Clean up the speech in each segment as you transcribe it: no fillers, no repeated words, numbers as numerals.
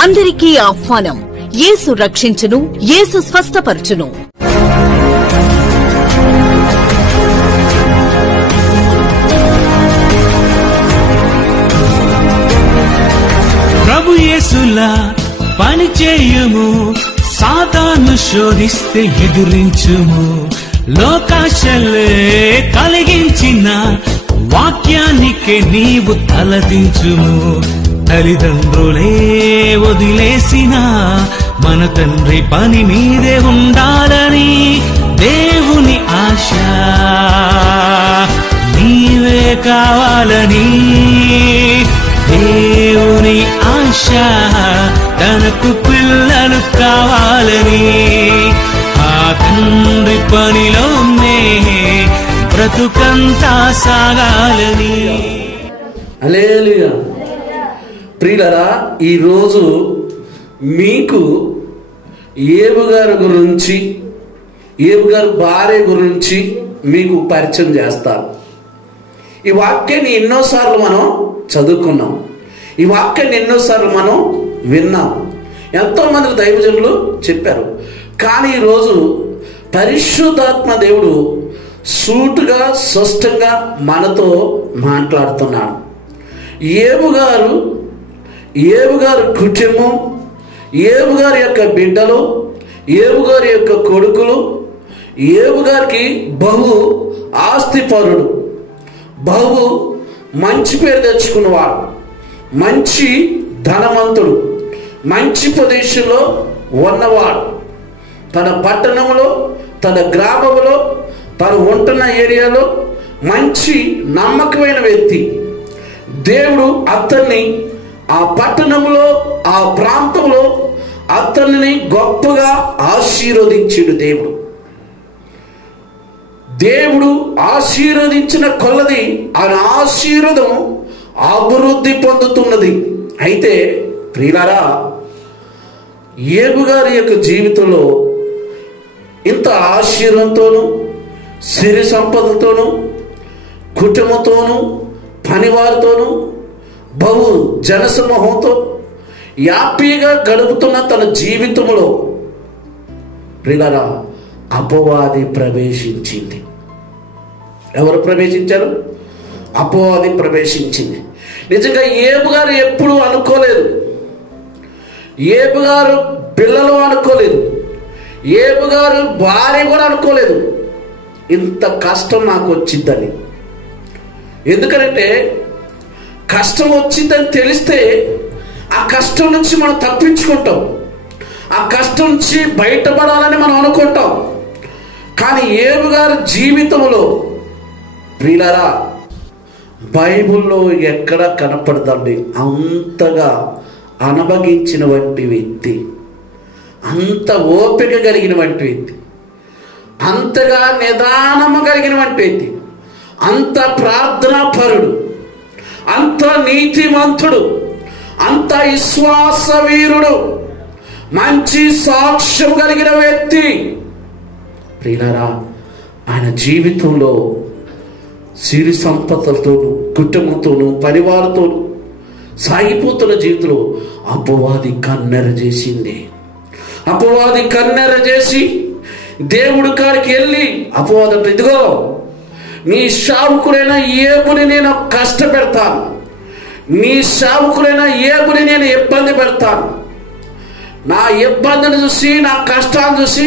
అందరికీ ఆహ్వానం. యేసు రక్షించును, యేసు స్వస్థపరచును. ప్రభు యేసులా పని చేయుము, సాతాను శోధిస్తే ఎదురించుము. లోకాశలే కలిగించిన వాక్యానికే నీవు తలదించుము. తల్లిదండ్రులే వదిలేసిన మన తండ్రి పని మీదే ఉండాలని దేవుని ఆశ, నీవే కావాలని దేవుని ఆశ, తనకు పిల్లలు కావాలని ఆ తండ్రి పనిలోనే బ్రతుకంతా సాగాలని. హల్లెలూయా. ప్రియులారా, ఈరోజు మీకు ఏబు గారి గురించి, ఏబు గారి భార్య గురించి మీకు పరిచయం చేస్తాను. ఈ వాక్యాన్ని ఎన్నోసార్లు మనం చదువుకున్నాం, ఈ వాక్యాన్ని ఎన్నోసార్లు మనం విన్నాం, ఎంతోమంది దైవజనులు చెప్పారు. కానీ ఈరోజు పరిశుద్ధాత్మ దేవుడు సూటుగా స్పష్టంగా మనతో మాట్లాడుతున్నాడు. ఏబు గారు కుటుంబం, ఏబు గారి యొక్క బిడ్డలు, ఏబు గారి యొక్క కొడుకులు, ఏబు గారికి బహు ఆస్తిపరుడు, బహు మంచి పేరు తెచ్చుకున్నవాడు, మంచి ధనవంతుడు, మంచి ప్రదేశంలో ఉన్నవాడు, తన పట్టణంలో, తన గ్రామంలో, తను ఉంటున్న ఏరియాలో మంచి నమ్మకమైన వ్యక్తి. దేవుడు అతన్ని ఆ పట్టణంలో, ఆ ప్రాంతంలో అతన్ని గొప్పగా ఆశీర్వదించాడు. దేవుడు ఆశీర్వదించిన కొలది ఆయన ఆశీర్వాదం అభివృద్ధి పొందుతున్నది. అయితే ప్రియులారా, ఏబు గారి యొక్క జీవితంలో ఇంత ఆశీర్వాదంతోనూ, సిరి సంపదతోనూ, కుటుంబంతోనూ, పనివారితోనూ, బహు జనసమూహంతో హ్యాపీగా గడుపుతున్న తన జీవితంలో ప్రియులారా అపవాది ప్రవేశించింది. ఎవరు ప్రవేశించారు? అపవాది ప్రవేశించింది. నిజంగా ఏబు గారు ఎప్పుడు అనుకోలేదు, ఏబు గారు పిల్లలు అనుకోలేదు, ఏబు గారు భార్య కూడా అనుకోలేదు ఇంత కష్టం నాకు వచ్చిందని. ఎందుకంటే కష్టం వచ్చిందని తెలిస్తే ఆ కష్టం నుంచి మనం తప్పించుకుంటాం, ఆ కష్టం నుంచి బయటపడాలని మనం అనుకుంటాం. కానీ ఏబు గారి జీవితంలో ప్రియులారా బైబిల్లో ఎక్కడ కనపడదండి అంతగా అనుభవించినటువంటి వ్యక్తి, అంత ఓపిక కలిగినటువంటి వ్యక్తి, అంతగా నిదానము కలిగినటువంటి వ్యక్తి, అంత ప్రార్థనాపరుడు, అంత నీతిమంతుడు, అంత విశ్వాస వీరుడు, మంచి సాక్ష్యం కలిగిన వ్యక్తి. ప్రియులారా, ఆయన జీవితంలో సిరి సంపదలతోనూ, కుటుంబంతోనూ, పరివారంతోనూ సాగిపోతున్న జీవితంలో అపవాది కన్నెర చేసింది. అపవాది కన్నెర చేసి దేవుడి కాడికి వెళ్ళి అపవాది అంటే, ఇదిగో నీ సేవకుడైన ఏబుని నేను కష్టపెడతాను, నీ సేవకుడైన ఏబుని నేను ఇబ్బంది పెడతాను, నా ఇబ్బందిని చూసి, నా కష్టాన్ని చూసి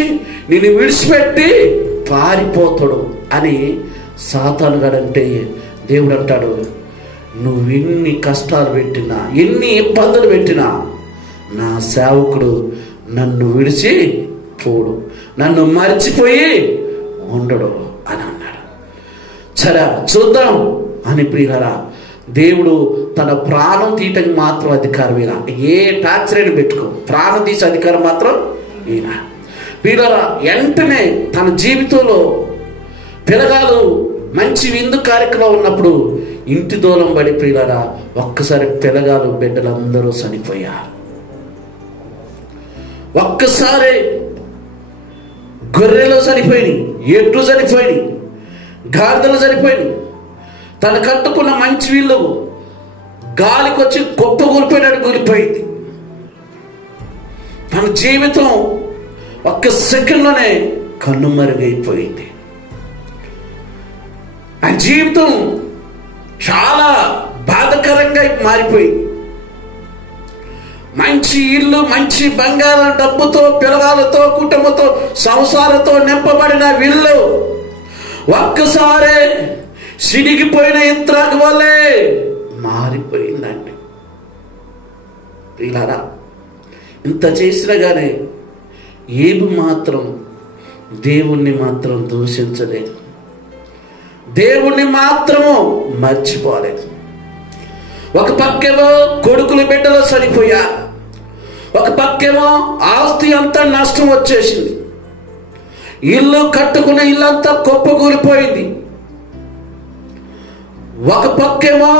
నిన్ను విడిచిపెట్టి పారిపోతాడు అని సాతాను గడంటే దేవుడు అంటాడు, నువ్వు ఎన్ని కష్టాలు పెట్టినా, ఎన్ని ఇబ్బందులు పెట్టినా నా సేవకుడు నన్ను విడిచి పోడు, నన్ను మర్చిపోయి ఉండడు అని అన్నాడు. సరే చూద్దాం అని ప్రియులారా, దేవుడు తన ప్రాణం తీయటానికి మాత్రం అధికారం ఈయన, ఏ టార్చర్ అయినా పెట్టుకో, ప్రాణం తీసే అధికారం మాత్రం ఈయన. ప్రియులారా, వెంటనే తన జీవితంలో పిల్లగాలు మంచి విందు కార్యక్రమం ఉన్నప్పుడు ఇంటి దూరం పడి ప్రియులారా ఒక్కసారి పిల్లగాలు బిడ్డలందరూ చనిపోయారు. ఒక్కసారి గొర్రెలు చనిపోయినాయి, ఎడ్లు చనిపోయినాయి, గాడిదలు చనిపోయినాయి, తను కట్టుకున్న మంచి వీళ్ళు గాలికి వచ్చి గొప్ప కూలిపోయినట్టు కూలిపోయింది. తన జీవితం ఒక్క సెకండ్లోనే కన్నుమరుగైపోయింది. ఆ జీవితం చాలా బాధకరంగా మారిపోయింది. మంచి ఇల్లు, మంచి బంగారం, డబ్బుతో, పిల్లగాలతో, కుటుంబంతో, సంసారంతో నింపబడిన ఇల్లు ఒక్కసారే సిడిగిపోయిన యంత్రాల వల్లే మారిపోయిందండి. ఇలారా ఇంత చేసినా కానీ ఏబు మాత్రం దేవుణ్ణి మాత్రం దూషించలేదు, దేవుణ్ణి మాత్రము మర్చిపోలేదు. ఒక పక్కేమో కొడుకులు బిడ్డలు చనిపోయారు, ఒక పక్కేమో ఆస్తి అంతా నష్టం వచ్చేసింది, ఇల్లు కట్టుకున్న ఇల్లంతా కుప్పకూలిపోయింది. ఒక పక్కేమో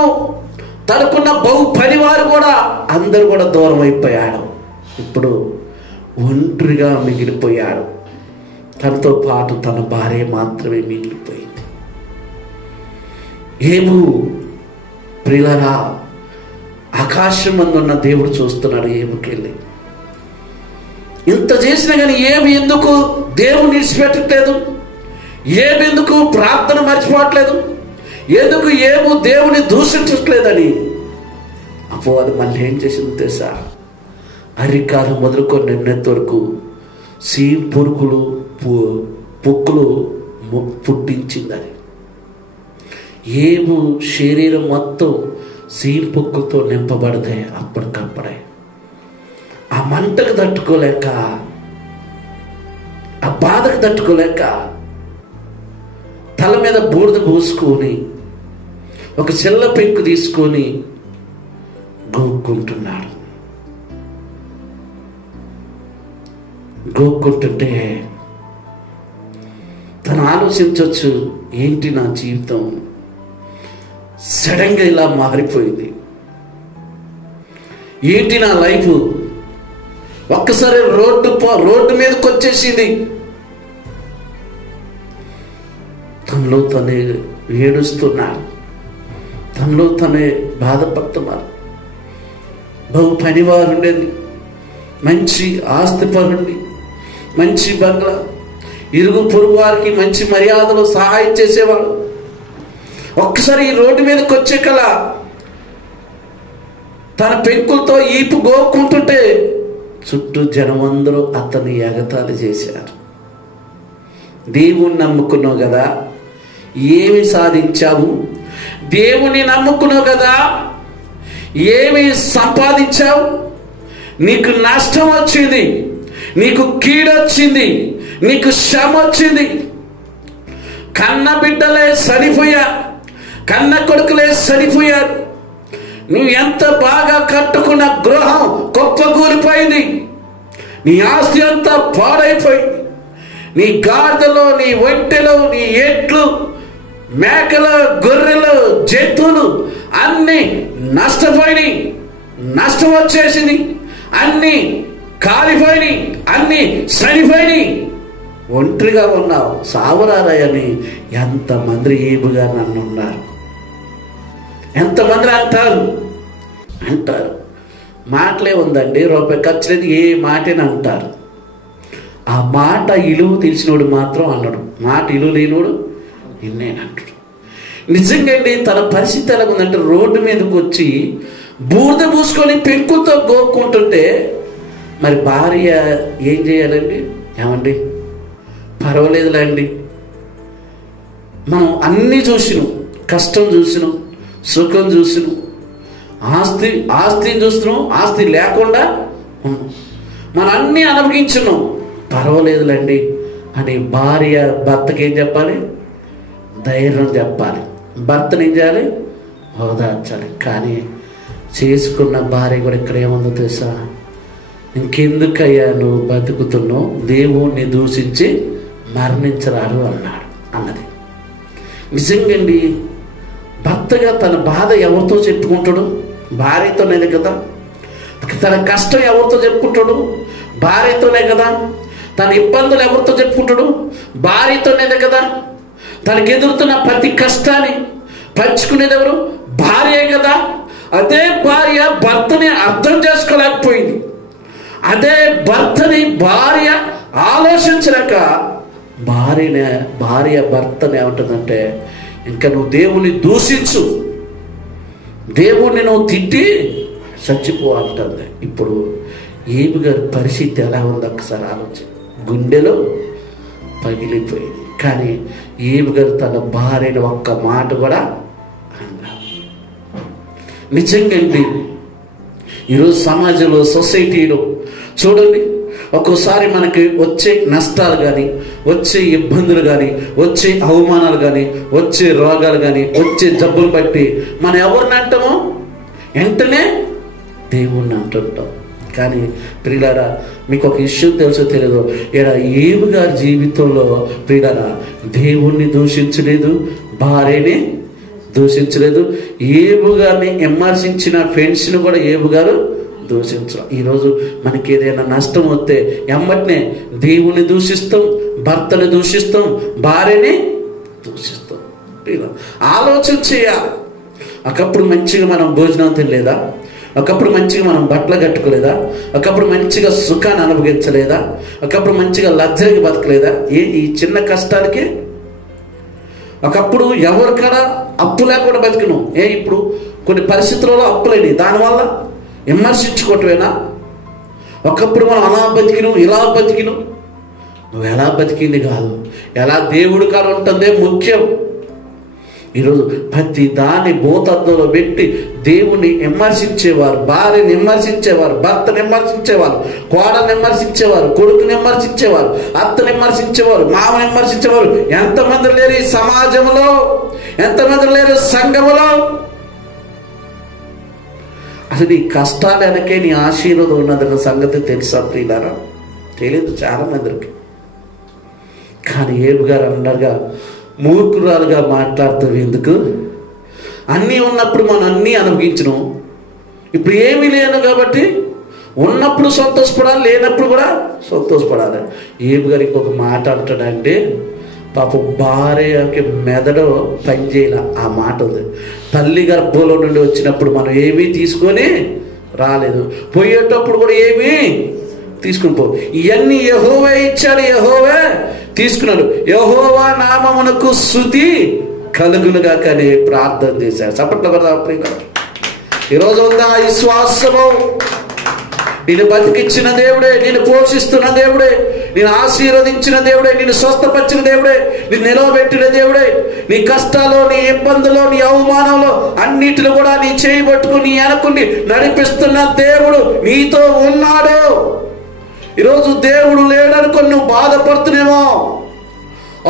తనకున్న బహు పరివారు కూడా అందరూ కూడా దూరం అయిపోయాడు. ఇప్పుడు ఒంటరిగా మిగిలిపోయాడు. తనతో పాటు తన భార్య మాత్రమే మిగిలిపోయింది. ఏబు ప్రియులారా, ఆకాశం అందున్న దేవుడు చూస్తున్నాడు ఏబుకెళ్ళి. ఇంత చేసినా కానీ ఏబు ఎందుకు దేవుని విడిచిపెట్టట్లేదు? ఏబు ఎందుకు ప్రార్థన మర్చిపోవట్లేదు? ఎందుకు ఏబు దేవుని దూషించట్లేదని అపవాది మళ్ళీ ఏం చేసింది తెలుసా? అరికాలం మొదలుకొని నిన్నెత్తి వరకు పురుకులు పొక్కులు పుట్టించిందని. ఏబు శరీరం మొత్తం పొక్కులతో నింపబడతాయి. అప్పటికప్పుడే ఆ మంటకు తట్టుకోలేక, ఆ బాధకు తట్టుకోలేక తల మీద బూడిద పూసుకొని ఒక చిల్ల పెంకు తీసుకొని గోక్కుంటున్నాడు. గోక్కుంటుంటే తను ఆలోచించవచ్చు, ఏంటి నా జీవితం సడన్గా ఇలా మారిపోయింది, ఏంటి నా లైఫ్ ఒక్కసారి రోడ్డు మీదకి వచ్చేసింది. తనలో తనే ఏడుస్తున్నారు, తనలో తనే బాధపడుతున్నారు. బహు పనివారు ఉండేది, మంచి ఆస్తి పరుండి, మంచి బంగ్లా, ఇరుగు పొరుగు వారికి మంచి మర్యాదలు సహాయం చేసేవాడు. ఒక్కసారి ఈ రోడ్డు మీదకి వచ్చే కల తన పెంకులతో ఈపు గోక్కుంటుంటే చుట్టూ జనమందరూ అతన్ని ఎగతాళి చేశారు. దేవుణ్ణి నమ్ముకున్నావు కదా, ఏమి సాధించావు? దేవుణ్ణి నమ్ముకున్నావు కదా, ఏమి సంపాదించావు? నీకు నష్టం వచ్చింది, నీకు కీడొచ్చింది, నీకు శ్రమ వచ్చింది. కన్న బిడ్డలే చనిపోయారు, కన్న కొడుకులే చనిపోయారు. నువ్వు ఎంత బాగా కట్టుకున్న గృహం కుప్పకూలిపోయింది, నీ ఆస్తి అంతా పాడైపోయింది. నీ గాడిదలు, నీ ఒంటెలు, నీ ఎట్లు, మేకలు, గొర్రెలు, జంతువులు అన్నీ నష్టపోయినాయి, నష్టం వచ్చేసింది, అన్నీ కాలిపోయినాయి, అన్నీ చనిపోయినాయి. ఒంటరిగా ఉన్నావు, సావరారని ఎంతమంది ఏబుగా నన్ను ఉన్నారు. ఎంతమంది అంటారు మాటలే ఉందండి, రూపాయి ఖర్చు లేదు, ఏ మాటని అంటారు. ఆ మాట ఇలువ తెలిసినోడు మాత్రం అన్నాడు, మాట ఇలువ లేనివాడు నిన్నేనంటాడు. నిజంగా అండి తన పరిస్థితి ఎలా ఉందంటే, రోడ్డు మీదకి వచ్చి బూడిద పూసుకొని పెంకుతో గోక్కుంటుంటే మరి భార్య ఏం చేయాలండి? ఏమండి పర్వాలేదులేండి, మనం అన్నీ చూసినాం, కష్టం చూసినాం, సుఖం చూసినాం, ఆస్తిని చూస్తున్నాం, ఆస్తి లేకుండా ఉన్నాం, మనం అన్నీ అనుభవించున్నాం, పర్వాలేదులేండి అని భార్య భర్తకి ఏం చెప్పాలి? ధైర్యం చెప్పాలి. భర్తను ఏం చేయాలి? ఓదార్చాలి. కానీ చేసుకున్న భార్య కూడా ఇక్కడ ఏముందో తెలుసా? ఇంకెందుకయ్యా నువ్వు బతుకుతున్నావు, దేవుణ్ణి దూషించి మరణించరాడు అన్నది. నిజంగండి భర్తగా తన బాధ ఎవరితో చెప్పుకుంటాడు? భార్యతోనే కదా. తన కష్టం ఎవరితో చెప్పుకుంటాడు? భార్యతోనే కదా. తన ఇబ్బందులు ఎవరితో చెప్పుకుంటాడు? భార్యతోనే కదా. తనకి ఎదురుతున్న ప్రతి కష్టాన్ని పంచుకునేది ఎవరు? భార్యే కదా. అదే భార్య భర్తని అర్థం చేసుకోలేకపోయింది. అదే భర్తని భార్య ఆలోచించలేక భార్య భర్తని ఏమంటుందంటే, ఇంకా నువ్వు దేవుని దూషించు, దేవుణ్ణి నువ్వు తిట్టి చచ్చిపో అంటుంది. ఇప్పుడు ఏబు గారి పరిస్థితి ఎలా ఉంది ఒకసారి ఆలోచన. గుండెలో పగిలిపోయింది. కానీ ఏబు గారు తన భార్యని ఒక్క మాట కూడా అన్నారు. నిజంగా ఈరోజు సమాజంలో, సొసైటీలో చూడండి, ఒక్కోసారి మనకి వచ్చే నష్టాలు కానీ, వచ్చే ఇబ్బందులు కానీ, వచ్చే అవమానాలు కానీ, వచ్చే రోగాలు కానీ, వచ్చే జబ్బులు బట్టి మనం ఎవరిని అంటామో వెంటనే దేవుణ్ణి అంటుంటాం. కానీ ప్రియులారా, మీకు ఒక విషయం తెలుసో తెలియదు, ఇలా ఏబు గారి జీవితంలో ప్రియులారా దేవుణ్ణి దూషించలేదు, భార్యని దూషించలేదు. ఏబు గారిని విమర్శించిన ఫ్రెండ్స్ని కూడా ఏబు గారు దూషించడం. ఈరోజు మనకి ఏదైనా నష్టం వస్తే ఎమ్మటినే దేవుని దూషిస్తాం, భర్తని దూషిస్తాం, భార్యని దూషిస్తాం. ఆలోచన చేయాలి. ఒకప్పుడు మంచిగా మనం భోజనం తినలేదా? ఒకప్పుడు మంచిగా మనం బట్టలు కట్టుకోలేదా? ఒకప్పుడు మంచిగా సుఖాన్ని అనుభవించలేదా? ఒకప్పుడు మంచిగా లగ్జరీగా బతకలేదా? ఈ చిన్న కష్టాలకి ఒకప్పుడు ఎవరికైనా అప్పు లేకుండా బతికినాం. ఇప్పుడు కొన్ని పరిస్థితులలో అప్పులేని, దానివల్ల విమర్శించుకోవటమేనా? ఒకప్పుడు మనం అలా బతికినాం, ఇలా బతికినాం. నువ్వు ఎలా బతికింది కాదు, ఎలా దేవుడి కాడ ఉంటుందే ముఖ్యం. ఈరోజు ప్రతి దాన్ని భూతత్వంలో పెట్టి దేవుణ్ణి విమర్శించేవారు, భార్యని విమర్శించేవారు, భర్తని విమర్శించేవారు, కోడని విమర్శించేవారు, కొడుకుని విమర్శించేవారు, అత్తని విమర్శించేవారు, మామని విమర్శించేవారు ఎంతమంది లేరు ఈ సమాజంలో? ఎంతమంది లేరు సంఘములో? అసలు నీ కష్టాలు వెనకే నీ ఆశీర్వాదం ఉన్నదన్న సంగతి తెలుసా ప్రియులారా? తెలియదు చాలా మందికి. కానీ ఏబు గారు అన్నారుగా, మూర్ఖురాలుగా మాట్లాడుతావు ఎందుకు? అన్నీ ఉన్నప్పుడు మనం అన్నీ అనుభవించను. ఇప్పుడు ఏమీ లేను కాబట్టి ఉన్నప్పుడు సంతోషపడాలి, లేనప్పుడు కూడా సంతోషపడాలి. ఏబు గారు ఇంకొక మాట అంటాడంటే, పాప భార్యకి మెదడు పనిచేయాల. ఆ మాట ఉంది. తల్లి గర్భంలో నుండి వచ్చినప్పుడు మనం ఏమీ తీసుకొని రాలేదు, పోయేటప్పుడు కూడా ఏమీ తీసుకుని పో. ఇవన్నీ యెహోవా ఇచ్చాడు, యెహోవా తీసుకున్నాడు. యెహోవా నామమునకు స్తుతి కలుగునుగా కానీ ప్రార్థన చేశాడు. చప్పట్లు కదా ప్రియులారా? ఈరోజు ఉందా విశ్వాసము? నేను బతికిచ్చిన దేవుడే, నేను పోషిస్తున్న దేవుడే, నేను ఆశీర్వదించిన దేవుడే, నేను స్వస్థపరిచిన దేవుడే, నేను నిలవబెట్టిన దేవుడే. నీ కష్టాలు, నీ ఇబ్బందులు, నీ అవమానంలో అన్నిటిలో కూడా నీ చేయి పట్టుకుని నీ వెనకుండి నడిపిస్తున్న దేవుడు నీతో ఉన్నాడు. ఈరోజు దేవుడు లేడనుకొని నువ్వు బాధపడుతున్నామో,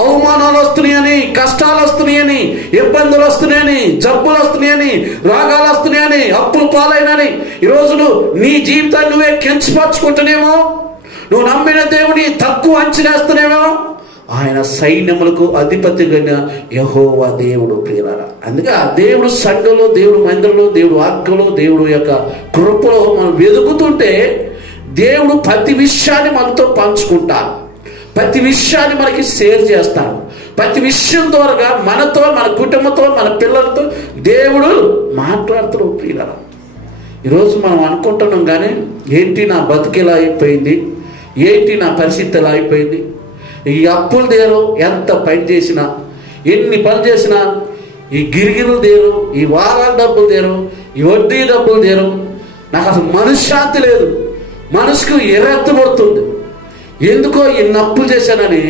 అవమానాలు వస్తున్నాయని, కష్టాలు వస్తున్నాయని, ఇబ్బందులు వస్తున్నాయని, జబ్బులు వస్తున్నాయని, రోగాలు వస్తున్నాయని, అప్పులు పాలైనని ఈరోజు నువ్వు నీ జీవితాన్ని నువ్వే కించపరుచుకుంటున్నామో, నువ్వు నమ్మిన దేవుని తక్కువ అంచనేస్తున్నామో. ఆయన సైన్యములకు అధిపతిగా యెహోవా దేవుడు ప్రియులారా. అందుకే ఆ దేవుడు సంఘంలో, దేవుడు మందిరంలో, దేవుడు వాక్యంలో, దేవుడు యొక్క కృపలో మనం వెతుకుతుంటే దేవుడు ప్రతి విషయాన్ని మనతో పంచుకుంటాడు, ప్రతి విషయాన్ని మనకి షేర్ చేస్తాడు. ప్రతి విషయం ద్వారా మనతో, మన కుటుంబంతో, మన పిల్లలతో దేవుడు మాట్లాడుతాడు ప్రియులారా. ఈరోజు మనం అనుకుంటున్నాం కానీ ఏంటి నా బతుకు ఎలా అయిపోయింది, ఏంటి నా పరిస్థితి ఎలా అయిపోయింది, ఈ అప్పులు దేరు, ఎంత పని చేసినా, ఎన్ని పని చేసినా, ఈ గిరిగిరులు దేరు, ఈ వారాల డబ్బులు దేరు, ఈ వడ్డీ డబ్బులు దేరు, నాకు అసలు మనశ్శాంతి లేదు, మనసుకు ఎర్రెత్తబడుతుంది. ఎందుకో ఇన్ని అప్పులు చేశానని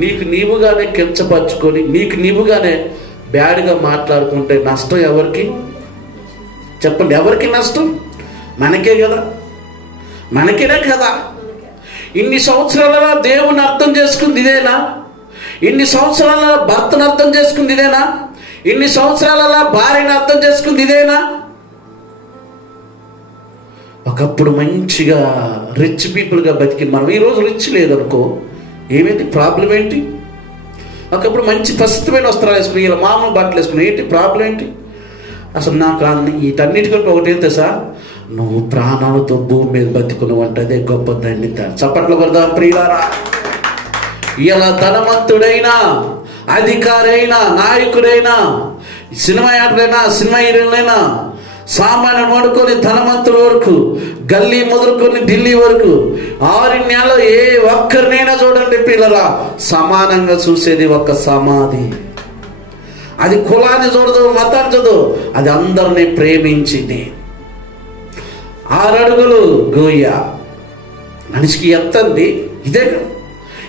నీకు నీవుగానే కించపరుచుకొని, నీకు నీవుగానే బ్యాడ్గా మాట్లాడుకుంటే నష్టం ఎవరికి? చెప్పండి, ఎవరికి నష్టం? మనకే కదా, మనకేనే కదా. ఇన్ని సంవత్సరాలలో దేవుని అర్థం చేసుకుంది ఇదేనా? ఇన్ని సంవత్సరాలలో భర్తను అర్థం చేసుకుంది ఇదేనా? ఇన్ని సంవత్సరాలలో భార్యను అర్థం చేసుకుంది ఇదేనా? ఒకప్పుడు మంచిగా రిచ్ పీపుల్గా బతికి మనం ఈరోజు రిచ్ లేదనుకో, ఏమైంది? ప్రాబ్లం ఏంటి? ఒకప్పుడు మంచి ప్రస్తుతమైన వస్త్రాలు వేసుకుని, ఇలా మామూలు బట్టలు వేసుకుని, ఏంటి ప్రాబ్లం ఏంటి? అసలు నాకు వీటన్నిటికంటే ఒకటి ఏంటి సార్, నువ్వు ప్రాణాలతో భూమి మీద బతుకున్నావు అంటే అదే గొప్ప ధన్యత. చప్పట్లు కొడదాం ప్రియులారా. ఇలా ధనవంతుడైనా, అధికారైనా, నాయకుడైనా, సినిమా యాక్టరైనా, సినిమా హీరోయిన్లైనా, సామాన్యుడు మొదలుకొని ధనవంతుల వరకు, గల్లీ మొదలుకొని ఢిల్లీ వరకు, ఆరణ్యాల్లో ఏ ఒక్కరినైనా చూడండి పిల్లరా, సమానంగా చూసేది ఒక సమాధి. అది కులాన్ని చూడదు, మతాన్ని చూడదు, అది అందరినీ ప్రేమించింది. 6 అడుగులు గోయ, మనిషికి ఎంతండి ఇదే.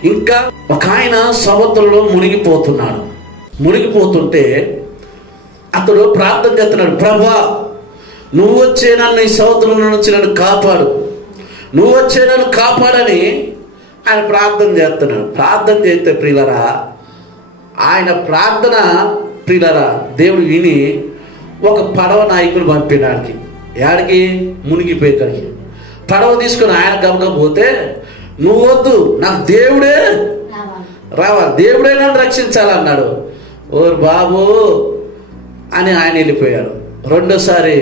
ఇంకా ఒక ఆయన సముద్రంలో మునిగిపోతున్నాడు. మునిగిపోతుంటే అతడు ప్రార్థన చేస్తున్నాడు, ప్రభా నువ్వు వచ్చే నన్ను ఈ సముద్రంలో నుంచి నన్ను కాపాడు, నువ్వు వచ్చే నన్ను కాపాడని ఆయన ప్రార్థన చేస్తున్నాడు. ప్రార్థన చేస్తే ప్రియులరా, ఆయన ప్రార్థన ప్రియులరా దేవుడు విని ఒక పడవ నాయకుడు పంపినాడికి, యాడికి మునిగిపోయేకాడికి. పడవ తీసుకుని ఆయన గమకపోతే, నువ్వు వద్దు, నాకు దేవుడే రావాలి, దేవుడే నన్ను రక్షించాలన్నాడు. ఓరు బాబు అని ఆయన వెళ్ళిపోయాడు. రెండోసారి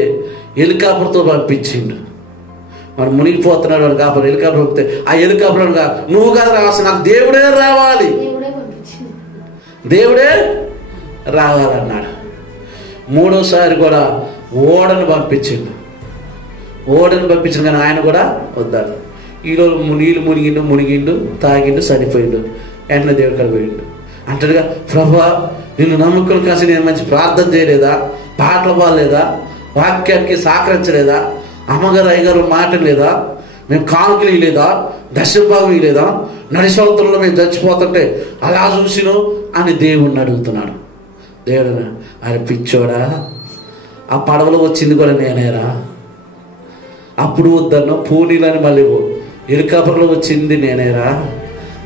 హెలికాప్టర్తో పంపించిండు. మరి మునిగిపోతున్నాడు అని కాపాడు. హెలికాప్టర్ పంపితే ఆ హెలికాప్టర్ నువ్వు కదా రావాల్సి, నాకు దేవుడే రావాలి, దేవుడే రావాలన్నాడు. మూడోసారి కూడా ఓడను పంపించిండు. ఓడను పంపించిన కానీ ఆయన కూడా వద్దాడు. ఈరోజు నీళ్ళు మునిగిండు, తాగిండు, చనిపోయిండు. వెంటనే దేవుడి కాడ పోయిండు. అంటాడుగా, ప్రభువా నిన్ను నమ్ముకుని కాసి నేను మంచి ప్రార్థన చేయలేదా, పాటలు పాడలేదా, వాక్యానికి సహకరించలేదా, అమ్మగారు అయ్యగారు మాట లేదా, మేము కానుకలు ఇవ్వలేదా, దశభాగం ఇవ్వలేదా, నడిసంవత్సరంలో మేము చచ్చిపోతుంటే అలా చూసిను అని దేవుణ్ణి అడుగుతున్నాడు. దేవుడు ఆయన పిచ్చోడా, ఆ పడవలో వచ్చింది కూడా నేనేరా, అప్పుడు వద్దన్న పూనీలని మళ్ళీ హెలికాప్టర్లో వచ్చింది నేనేరా,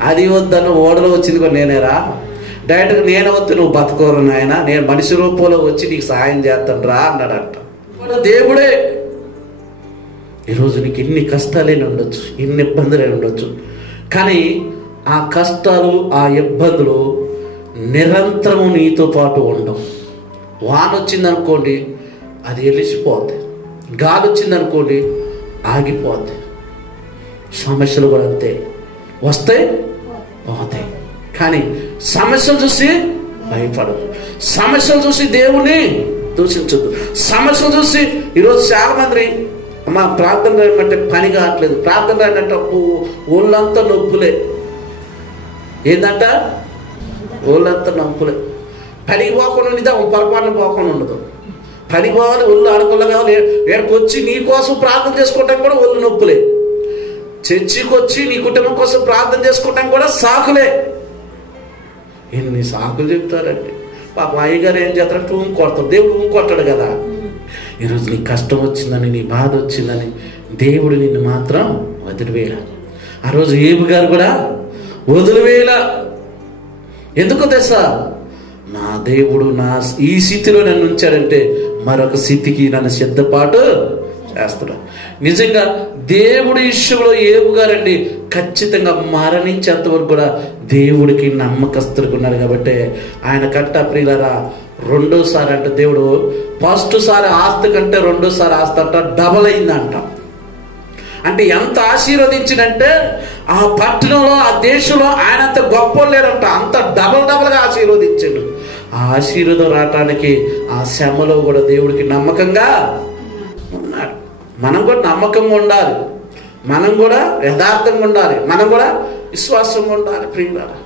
అది వద్దన్న ఓడలో వచ్చింది కూడా నేనేరా, డైరెక్ట్గా నేనే వద్దు నువ్వు బతకోరు నాయన, నేను మనిషి రూపంలో వచ్చి నీకు సహాయం చేస్తాను రా అన్నాడంట. దేవుడే. ఈరోజు నీకు ఎన్ని కష్టాలైనా ఉండొచ్చు, ఎన్ని ఇబ్బందులైనా ఉండొచ్చు, కానీ ఆ కష్టాలు ఆ ఇబ్బందులు నిరంతరము నీతో పాటు ఉండవు. వాన వచ్చిందనుకోండి అది వెలిసిపోద్ది, గాలి వచ్చిందనుకోండి ఆగిపోద్ది. సమస్యలు కూడా అంతే, వస్తాయి పోతాయి. కానీ సమస్యలు చూసి భయపడదు, సమస్యలు చూసి దేవుణ్ణి దూషించద్దు. సమస్యలు చూసి ఈరోజు చాలా మంది మా ప్రార్థన అంటే పని కావట్లేదు, ప్రార్థన అంటే ఒళ్ళంతా నొప్పులే. ఏంటంట ఒళ్ళంతా నొప్పులే. పనికి పోకుండా ఉండేది పొరపాటున పోకుండా ఉండదు. పని పోవాలి, ఒళ్ళు ఆడకుండా కావాలి, ఎక్కడికి వచ్చి నీ కోసం ప్రార్థన చేసుకోవటం కూడా ఒళ్ళు నొప్పులే. చర్చికి వచ్చి నీ కుటుంబం కోసం ప్రార్థన చేసుకోవటం కూడా సాకులే. ఎన్ని సాకులు చెప్తారండి. పాప అయ్యగారు ఏం చేస్తారంటే కొడతారు, దేవుడు కొట్టాడు కదా. ఈరోజు నీ కష్టం వచ్చిందని, నీ బాధ వచ్చిందని దేవుడు నిన్ను మాత్రం వదిలివేయాల. ఆ రోజు ఏబు గారు కూడా వదిలివేయాల. ఎందుకో తెలుసా, నా దేవుడు నా ఈ స్థితిలో నన్ను ఉంచాడంటే మరొక స్థితికి నన్ను సిద్ధపాటు చేస్తాడు. నిజంగా దేవుడి విషయంలో ఏబు గారండి ఖచ్చితంగా మరణించేంత వరకు కూడా దేవుడికి నమ్మకస్తుడిగా ఉన్నాడు. కాబట్టి ఆయన కట్ట ప్రియులరా, రెండోసారి అంటే దేవుడు ఫస్ట్ సారి ఆస్తి కంటే రెండోసారి ఆస్తి అంట డబల్ అయిందంట. అంటే ఎంత ఆశీర్వదించినంటే ఆ పట్టణంలో ఆ దేశంలో ఆయన అంత గొప్ప లేడంట, అంత డబల్గా ఆశీర్వదించాడు. ఆ ఆశీర్వాదం రావటానికి ఆ శ్రమలో కూడా దేవుడికి నమ్మకంగా ఉన్నాడు. మనం కూడా నమ్మకంగా ఉండాలి, మనం కూడా యథార్థంగా ఉండాలి, మనం కూడా విశ్వాసంగా ఉండాలి ప్రియులారా.